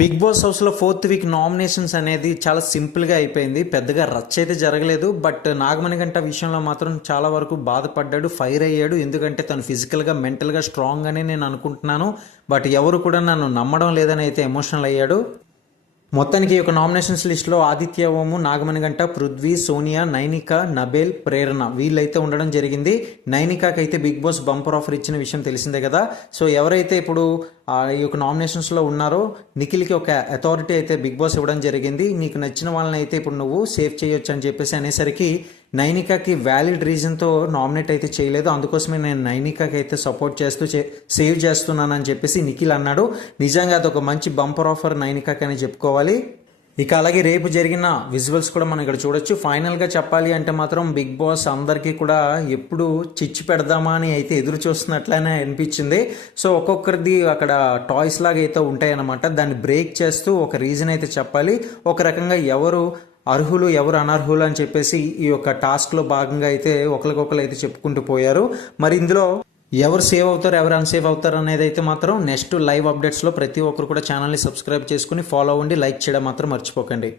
Big boss హౌస్లో 4th week nominations అనేది చాలా సింపుల్గా అయిపోయింది. పెద్దగా రచ్చ అయితే జరగలేదు. బట్ నాగమణికంట విషయంలో మాత్రం చాలా వరకు బాధపడ్డాడు, ఫైర్ అయ్యాడు. ఎందుకంటే తను ఫిజికల్గా మెంటల్గా స్ట్రాంగ్ అని నేను అనుకుంటున్నాను. బట్ ఎవరు కూడా నన్ను నమ్మడం లేదని అయితే ఎమోషనల్ అయ్యాడు. మొత్తానికి ఈ యొక్క నామినేషన్స్ లిస్ట్లో ఆదిత్య ఓము, నాగమణిగంట, పృథ్వీ, సోనియా, నైనిక, నబేల్, ప్రేరణ వీళ్ళైతే ఉండడం జరిగింది. నైనికాకి అయితే బిగ్ బాస్ బంపర్ ఆఫర్ ఇచ్చిన విషయం తెలిసిందే కదా. సో ఎవరైతే ఇప్పుడు ఈ యొక్క నామినేషన్స్లో ఉన్నారో నిఖిల్కి ఒక అథారిటీ అయితే బిగ్ బాస్ ఇవ్వడం జరిగింది. నీకు నచ్చిన వాళ్ళని అయితే ఇప్పుడు నువ్వు సేవ్ చేయొచ్చు అని చెప్పేసి అనేసరికి నైనికాకి వ్యాలిడ్ రీజన్తో నామినేట్ అయితే చేయలేదు. అందుకోసమే నేను నైనికాకి అయితే సపోర్ట్ చేస్తూ సేవ్ చేస్తున్నానని చెప్పేసి నిఖిల్ అన్నాడు. నిజంగా అదొక మంచి బంపర్ ఆఫర్ నైనికాకి అని చెప్పుకోవాలి. ఇక అలాగే రేపు జరిగిన విజువల్స్ కూడా మనం ఇక్కడ చూడొచ్చు. ఫైనల్గా చెప్పాలి అంటే మాత్రం బిగ్ బాస్ అందరికీ కూడా ఎప్పుడు చిచ్చు పెడదామా అని అయితే ఎదురు చూస్తున్నట్లనే అనిపించింది. సో ఒక్కొక్కరిది అక్కడ టాయ్స్ లాగా అయితే ఉంటాయి అన్నమాట. దాన్ని బ్రేక్ చేస్తూ ఒక రీజన్ అయితే చెప్పాలి. ఒక రకంగా ఎవరు అర్హులు ఎవరు అనర్హులు అని చెప్పేసి ఈ యొక్క టాస్క్లో భాగంగా అయితే ఒకరికొకరు అయితే చెప్పుకుంటూ పోయారు. మరి ఇందులో ఎవరు సేవ్ అవుతారు ఎవరు అన్సేవ్ అవుతారు అనేది అయితే మాత్రం నెక్స్ట్ లైవ్ అప్డేట్స్లో ప్రతి ఒక్కరు కూడా ఛానల్ని సబ్స్క్రైబ్ చేసుకుని ఫాలో అవ్వండి, లైక్ చేయడం మాత్రం మర్చిపోకండి.